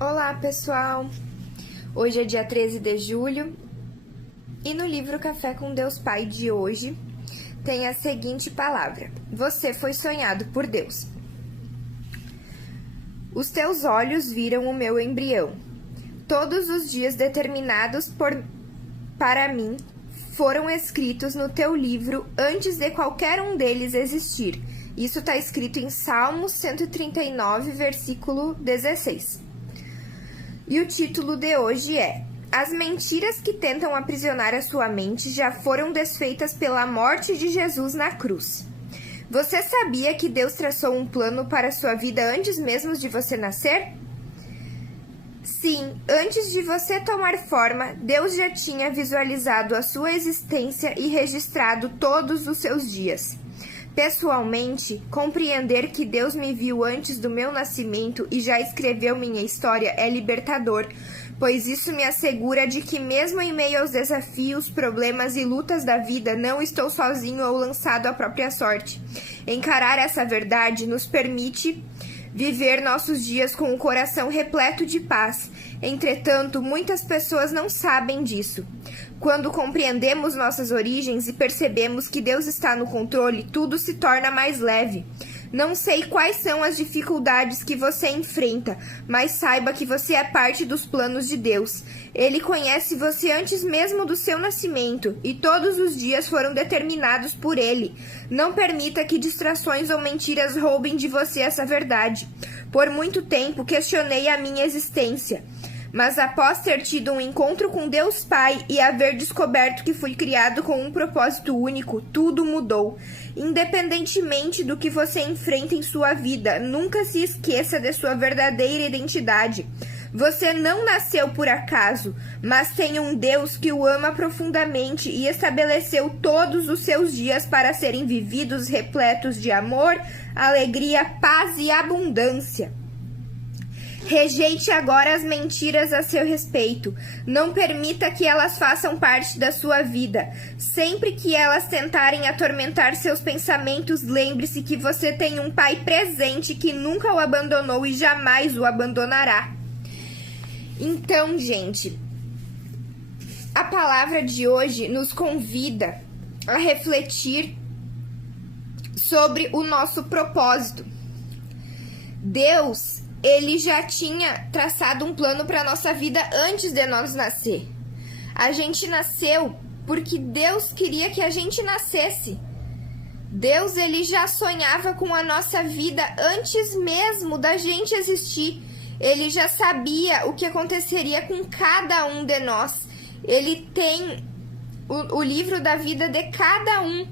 Olá, pessoal! Hoje é dia 13 de julho e no livro Café com Deus Pai de hoje tem a seguinte palavra: Você foi sonhado por Deus. Os teus olhos viram o meu embrião. Todos os dias determinados para mim foram escritos no teu livro antes de qualquer um deles existir. Isso está escrito em Salmos 139, versículo 16. E o título de hoje é: As mentiras que tentam aprisionar a sua mente já foram desfeitas pela morte de Jesus na cruz. Você sabia que Deus traçou um plano para a sua vida antes mesmo de você nascer? Sim, antes de você tomar forma, Deus já tinha visualizado a sua existência e registrado todos os seus dias. Pessoalmente, compreender que Deus me viu antes do meu nascimento e já escreveu minha história é libertador, pois isso me assegura de que mesmo em meio aos desafios, problemas e lutas da vida, não estou sozinho ou lançado à própria sorte. Encarar essa verdade nos permite viver nossos dias com o coração repleto de paz. Entretanto, muitas pessoas não sabem disso. Quando compreendemos nossas origens e percebemos que Deus está no controle, tudo se torna mais leve. Não sei quais são as dificuldades que você enfrenta, mas saiba que você é parte dos planos de Deus. Ele conhece você antes mesmo do seu nascimento, e todos os dias foram determinados por Ele. Não permita que distrações ou mentiras roubem de você essa verdade. Por muito tempo questionei a minha existência, mas após ter tido um encontro com Deus Pai e haver descoberto que fui criado com um propósito único, tudo mudou. Independentemente do que você enfrenta em sua vida, nunca se esqueça de sua verdadeira identidade. Você não nasceu por acaso, mas tem um Deus que o ama profundamente e estabeleceu todos os seus dias para serem vividos repletos de amor, alegria, paz e abundância. Rejeite agora as mentiras a seu respeito. Não permita que elas façam parte da sua vida. Sempre que elas tentarem atormentar seus pensamentos, lembre-se que você tem um Pai presente que nunca o abandonou e jamais o abandonará. Então, gente, a palavra de hoje nos convida a refletir sobre o nosso propósito. Deus, Ele já tinha traçado um plano para a nossa vida antes de nós nascer. A gente nasceu porque Deus queria que a gente nascesse. Deus, Ele já sonhava com a nossa vida antes mesmo da gente existir. Ele já sabia o que aconteceria com cada um de nós. Ele tem o livro da vida de cada um.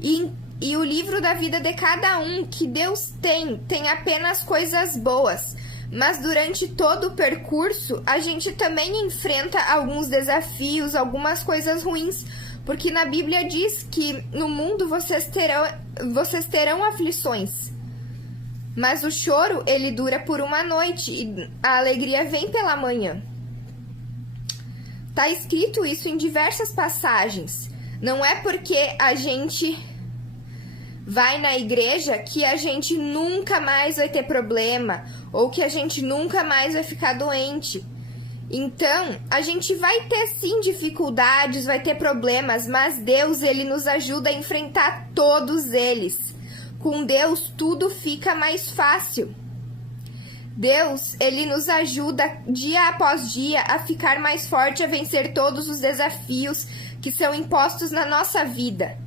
E o livro da vida de cada um que Deus tem apenas coisas boas. Mas durante todo o percurso, a gente também enfrenta alguns desafios, algumas coisas ruins. Porque na Bíblia diz que no mundo vocês terão aflições. Mas o choro, ele dura por uma noite e a alegria vem pela manhã. Tá escrito isso em diversas passagens. Não é porque a gente vai na igreja que a gente nunca mais vai ter problema ou que a gente nunca mais vai ficar doente. Então, a gente vai ter sim dificuldades, vai ter problemas, mas Deus, Ele nos ajuda a enfrentar todos eles. Com Deus, tudo fica mais fácil. Deus, Ele nos ajuda dia após dia a ficar mais forte, a vencer todos os desafios que são impostos na nossa vida.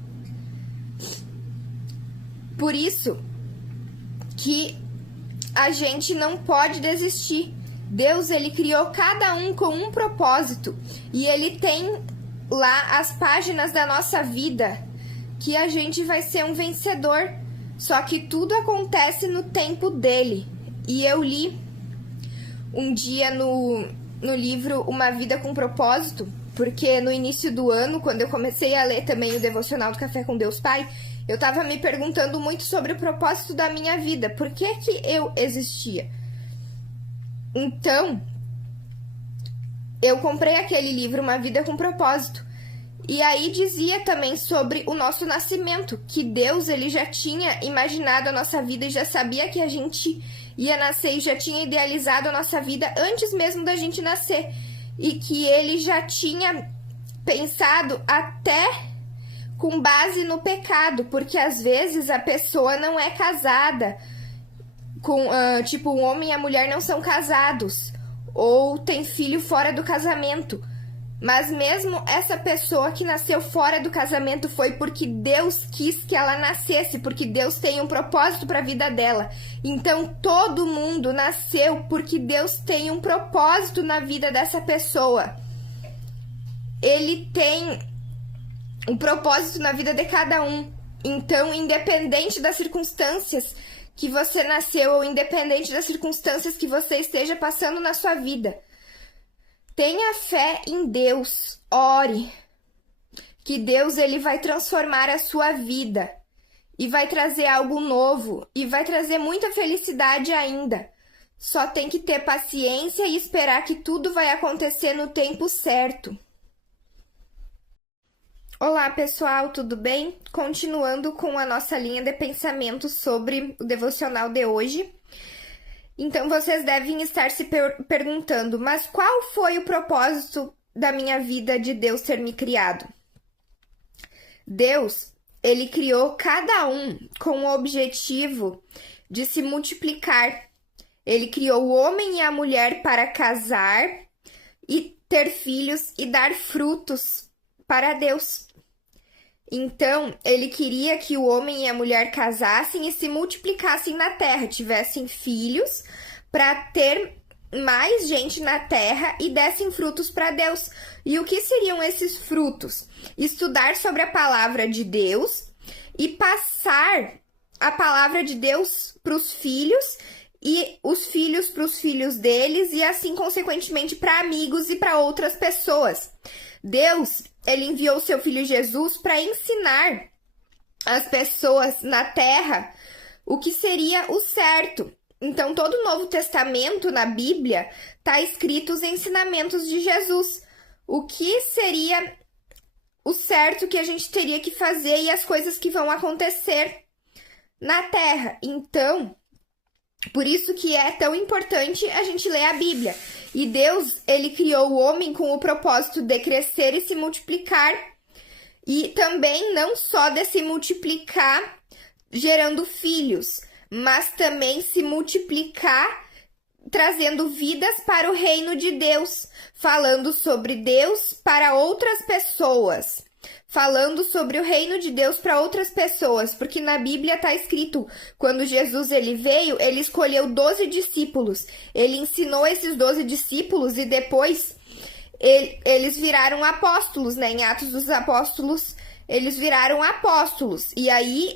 Por isso que a gente não pode desistir. Deus, Ele criou cada um com um propósito e Ele tem lá as páginas da nossa vida que a gente vai ser um vencedor. Só que tudo acontece no tempo dele. E eu li um dia no livro Uma Vida com Propósito, porque no início do ano, quando eu comecei a ler também o devocional do Café com Deus Pai, eu estava me perguntando muito sobre o propósito da minha vida. Por que que eu existia? Então, eu comprei aquele livro Uma Vida com Propósito. E aí dizia também sobre o nosso nascimento, que Deus, Ele já tinha imaginado a nossa vida e já sabia que a gente ia nascer e já tinha idealizado a nossa vida antes mesmo da gente nascer. E que ele já tinha pensado até com base no pecado, porque às vezes a pessoa não é casada, tipo, o homem e a mulher não são casados, ou tem filho fora do casamento. Mas mesmo essa pessoa que nasceu fora do casamento foi porque Deus quis que ela nascesse, porque Deus tem um propósito para a vida dela. Então todo mundo nasceu porque Deus tem um propósito na vida dessa pessoa. Ele tem um propósito na vida de cada um. Então, independente das circunstâncias que você nasceu ou independente das circunstâncias que você esteja passando na sua vida, tenha fé em Deus, ore, que Deus ele vai transformar a sua vida e vai trazer algo novo e vai trazer muita felicidade ainda. Só tem que ter paciência e esperar que tudo vai acontecer no tempo certo. Olá pessoal, tudo bem? Continuando com a nossa linha de pensamento sobre o devocional de hoje. Então, vocês devem estar se perguntando, mas qual foi o propósito da minha vida de Deus ter me criado? Deus, ele criou cada um com o objetivo de se multiplicar. Ele criou o homem e a mulher para casar e ter filhos e dar frutos para Deus. Então, ele queria que o homem e a mulher casassem e se multiplicassem na terra, tivessem filhos, para ter mais gente na terra e dessem frutos para Deus. E o que seriam esses frutos? Estudar sobre a palavra de Deus e passar a palavra de Deus para os filhos e os filhos para os filhos deles e assim, consequentemente, para amigos e para outras pessoas. Deus, ele enviou seu filho Jesus para ensinar as pessoas na terra o que seria o certo. Então, todo o Novo Testamento na Bíblia está escrito os ensinamentos de Jesus. O que seria o certo que a gente teria que fazer e as coisas que vão acontecer na terra. Então, por isso que é tão importante a gente ler a Bíblia. E Deus, ele criou o homem com o propósito de crescer e se multiplicar. E também não só de se multiplicar gerando filhos, mas também se multiplicar trazendo vidas para o reino de Deus, falando sobre Deus para outras pessoas. Falando sobre o reino de Deus para outras pessoas, porque na Bíblia está escrito, quando Jesus ele veio, ele escolheu 12 discípulos, ele ensinou esses 12 discípulos e depois eles viraram apóstolos, né? Em Atos dos Apóstolos, eles viraram apóstolos, e aí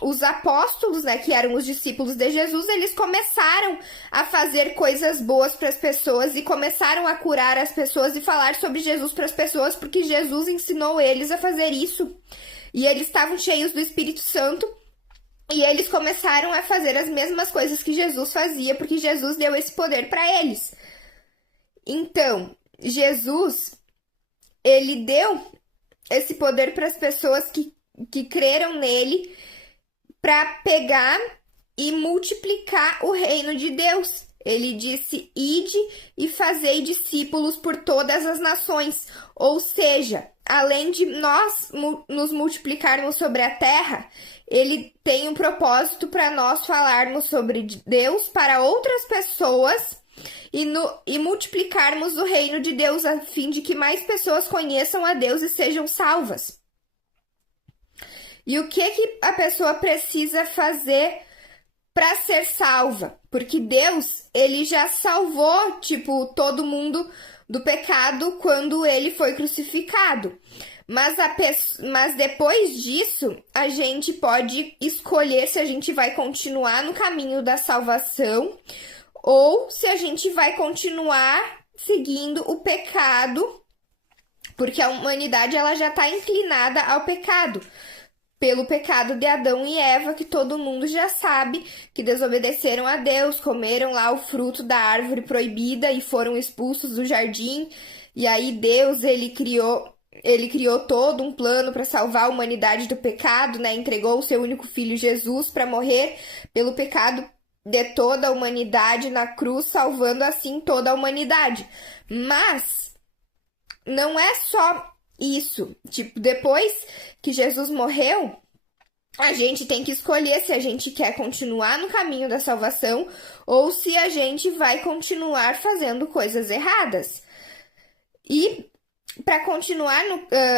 os apóstolos, né, que eram os discípulos de Jesus, eles começaram a fazer coisas boas para as pessoas e começaram a curar as pessoas e falar sobre Jesus para as pessoas, porque Jesus ensinou eles a fazer isso. E eles estavam cheios do Espírito Santo e eles começaram a fazer as mesmas coisas que Jesus fazia, porque Jesus deu esse poder para eles. Então, Jesus, ele deu esse poder para as pessoas que creram nele, para pegar e multiplicar o reino de Deus. Ele disse, ide e fazei discípulos por todas as nações. Ou seja, além de nós nos multiplicarmos sobre a terra, ele tem um propósito para nós falarmos sobre Deus para outras pessoas e multiplicarmos o reino de Deus a fim de que mais pessoas conheçam a Deus e sejam salvas. E o que a pessoa precisa fazer para ser salva? Porque Deus, ele já salvou, tipo, todo mundo do pecado quando ele foi crucificado. Mas depois disso, a gente pode escolher se a gente vai continuar no caminho da salvação ou se a gente vai continuar seguindo o pecado, porque a humanidade ela já está inclinada ao pecado. Pelo pecado de Adão e Eva, que todo mundo já sabe, que desobedeceram a Deus, comeram lá o fruto da árvore proibida e foram expulsos do jardim. E aí Deus, ele criou todo um plano para salvar a humanidade do pecado, né? Entregou o seu único filho Jesus para morrer pelo pecado de toda a humanidade na cruz, salvando assim toda a humanidade. Mas não é só isso. Tipo, depois que Jesus morreu, a gente tem que escolher se a gente quer continuar no caminho da salvação ou se a gente vai continuar fazendo coisas erradas. E para continuar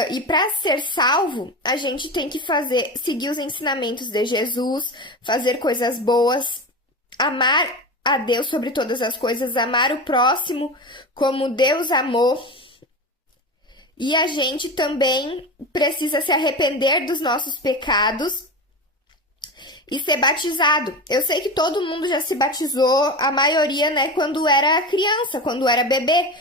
e para ser salvo, a gente tem que seguir os ensinamentos de Jesus, fazer coisas boas, amar a Deus sobre todas as coisas, amar o próximo como Deus amou. E a gente também precisa se arrepender dos nossos pecados e ser batizado. Eu sei que todo mundo já se batizou, a maioria, né, quando era criança, quando era bebê.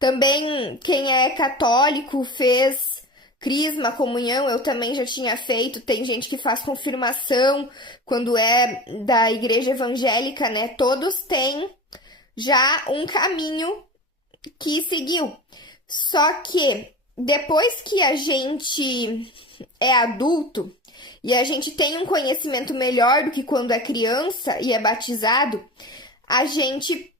Também quem é católico fez crisma, comunhão, eu também já tinha feito. Tem gente que faz confirmação quando é da igreja evangélica, né? Todos têm já um caminho que seguiu. Só que depois que a gente é adulto e a gente tem um conhecimento melhor do que quando é criança e é batizado, a gente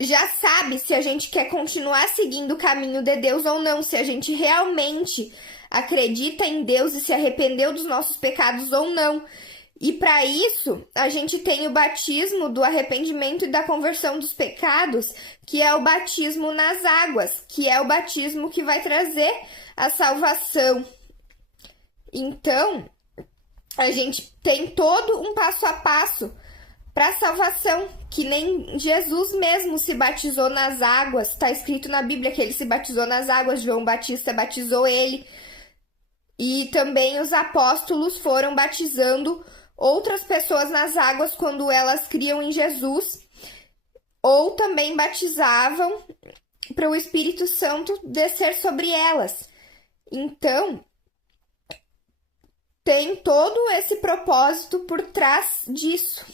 já sabe se a gente quer continuar seguindo o caminho de Deus ou não, se a gente realmente acredita em Deus e se arrependeu dos nossos pecados ou não. E para isso, a gente tem o batismo do arrependimento e da conversão dos pecados, que é o batismo nas águas, que é o batismo que vai trazer a salvação. Então, a gente tem todo um passo a passo para a salvação, que nem Jesus mesmo se batizou nas águas. Está escrito na Bíblia que ele se batizou nas águas, João Batista batizou ele. E também os apóstolos foram batizando outras pessoas nas águas quando elas criam em Jesus, ou também batizavam para o Espírito Santo descer sobre elas. Então, tem todo esse propósito por trás disso.